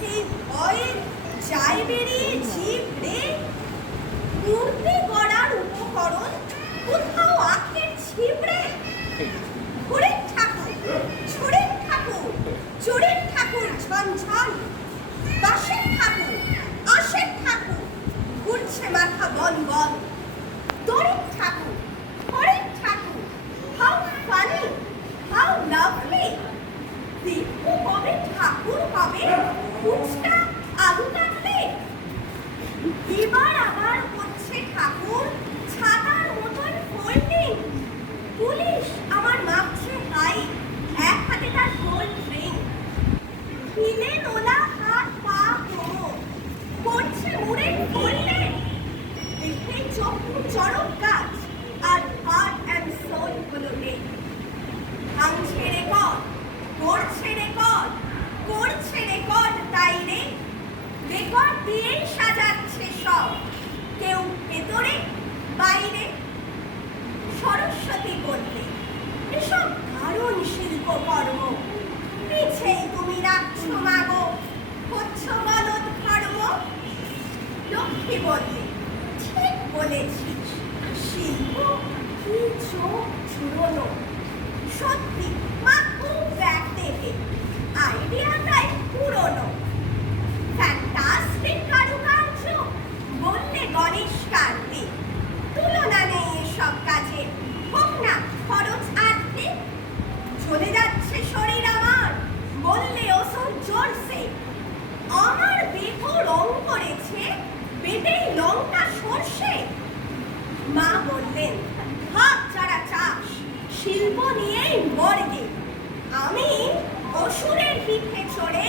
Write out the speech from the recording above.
সেই ভয়ে যায় বেরিয়ে জিভরে। মূর্তি গড়ার উপকরণ কোথাও আখের ছিবড়ে। ঘুরের ঠাকুর, ছুরের ঠাকুর, চোরের ঠাকুর ঝনঝন, বাঁশের ঠাকুর, আঁশের ঠাকুর, ঘুরছে মাথা বন বন। দড়ির ঠাকুর, খড়ের ঠাকুর, হাউ ফানি, হাউ লাভলি। দেখো কবে ঠাকুর হবে ফুচকা আলু কাটলে। এবার আবার হচ্ছে ঠাকুর ছাতার মতন ফোল্ডিং। পুলিশ আমার মাপছে হাই, এক হাতে তার কোল্ড ড্রিঙ্ক। খিলে নোলা হাত পা কোমর, করছে মুড়ের ফোল্ডেন। দেখে চক্ষু চড়ক গাছ আর হার্ট অ্যান্ড সোল হলো নেই। ভাঙছে রেকর্ড, করছে রেকর্ড, করছে রেকর্ড তাই রে। রেকর্ড দিয়েই সাজাচ্ছে সব, কেউ ভেতরে বাইরে। সরস্বতী বললে এসব দারুণ শিল্পকর্ম, পিছেই তুমি রাখছো মাগো, হচ্ছ গলদ ধর্ম। লক্ষ্মী বললে ঠিক বলেছিস, শিল্প কি চোখ ঝুরোনো। সত্যি মা খুব ব্যাগ দেখে, আইডিয়াটাই পুরনো। ফ্যান্টাস্টিক কারুকার্য বললে গণেশ কার্তিক, তুলনা নেই এসব কাজে, হোক না খরচ আটকে। চলে যাচ্ছে শরীর আমার বললে ওষুধ জোরসে। আমার বেকো রং করেছে বেটেই লঙ্কা সর্ষে। মা বললেন ভাব যারা চাষ শিল্প নিয়েই মর্গে। আমি অসুরের পিঠে চড়ে